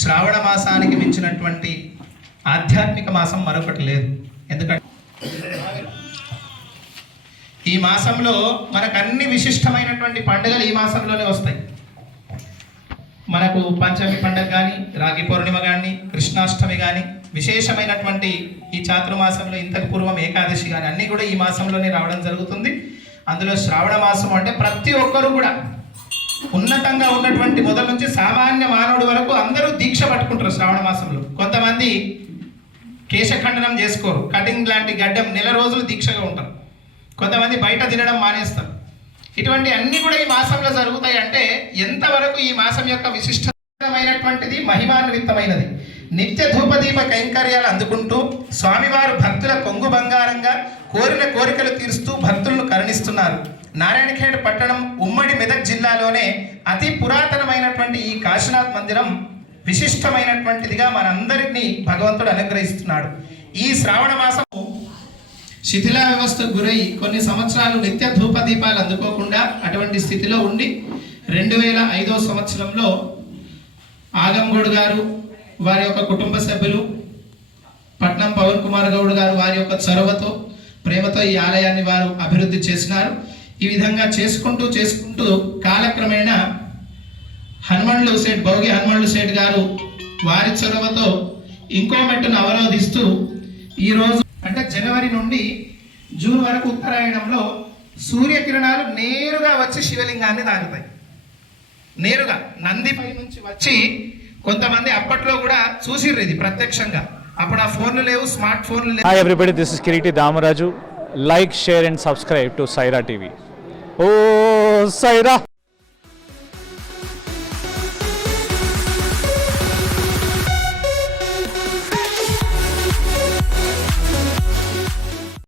శ్రావణ మాసానికి మించినటువంటి ఆధ్యాత్మిక మాసం మరొకటి లేదు. ఎందుకంటే ఈ మాసంలో మనకు అన్ని విశిష్టమైనటువంటి పండుగలు ఈ మాసంలోనే వస్తాయి. మనకు పంచమి పండుగ కానీ రాగి పౌర్ణిమ కానీ కృష్ణాష్టమి కానీ విశేషమైనటువంటి ఈ చాతుర్మాసంలో ఇంతకు పూర్వం ఏకాదశి కానీ అన్నీ కూడా ఈ మాసంలోనే రావడం జరుగుతుంది. అందులో శ్రావణ మాసం అంటే ప్రతి ఒక్కరు కూడా ఉన్నతంగా ఉన్నటువంటి మొదల నుంచి సామాన్య మానవుడి వరకు అందరూ దీక్ష పట్టుకుంటారు శ్రావణ మాసంలో. కొంతమంది కేశఖండనం చేసుకోరు. కటింగ్ లాంటి గడ్డం నెల రోజులు దీక్షగా ఉంటారు. కొంతమంది బయట తినడం మానేస్తారు. ఇటువంటి అన్ని కూడా ఈ మాసంలో జరుగుతాయి అంటే ఎంతవరకు ఈ మాసం యొక్క విశిష్టమైనటువంటిది మహిమాన్వితమైనది. నిత్య ధూపదీప కైంకర్యాలు అందుకుంటూ స్వామివారు భక్తుల కొంగు బంగారంగా కోరిన కోరికలు తీరుస్తూ భక్తులను అందిస్తున్నారు నారాయణఖేడ్ పట్టణం ఉమ్మడి మెదక్ జిల్లాలోనే అతి పురాతనమైనటువంటి ఈ కాశీనాథ్ మందిరం విశిష్టమైనటువంటిదిగా మనందరినీ భగవంతుడు అనుగ్రహిస్తున్నాడు. ఈ శ్రావణ మాసము శిథిలా వ్యవస్థకు గురై కొన్ని సంవత్సరాలు నిత్య ధూప దీపాలు అందుకోకుండా అటువంటి స్థితిలో ఉండి రెండు వేల ఐదో సంవత్సరంలో ఆగంగోడు గారు వారి యొక్క కుటుంబ సభ్యులు పట్నం పవన్ కుమార్ గౌడ్ గారు వారి యొక్క చొరవతో ప్రేమతో ఈ ఆలయాన్ని వారు అభివృద్ధి చేసినారు. ఈ విధంగా చేసుకుంటూ చేసుకుంటూ కాలక్రమేణా హనుమండ్లు సేట్ భోగి హనుమండ్లు సేట్ గారు వారి చొరవతో ఇంకో మెట్టును అవరోధిస్తూ ఈరోజు అంటే జనవరి నుండి జూన్ వరకు ఉత్తరాయణంలో సూర్యకిరణాలు నేరుగా వచ్చి శివలింగాన్ని తాగుతాయి. నేరుగా నందిపై నుంచి వచ్చి కొంతమంది అప్పట్లో కూడా చూసిర్రు ఇది ప్రత్యక్షంగా. అప్పుడు ఆ ఫోన్లు లేవు స్మార్ట్ ఫోన్లు లేవు Hi everybody, this is Kiriti Damaraju. Like, share and subscribe to Saira TV. Oh, Saira!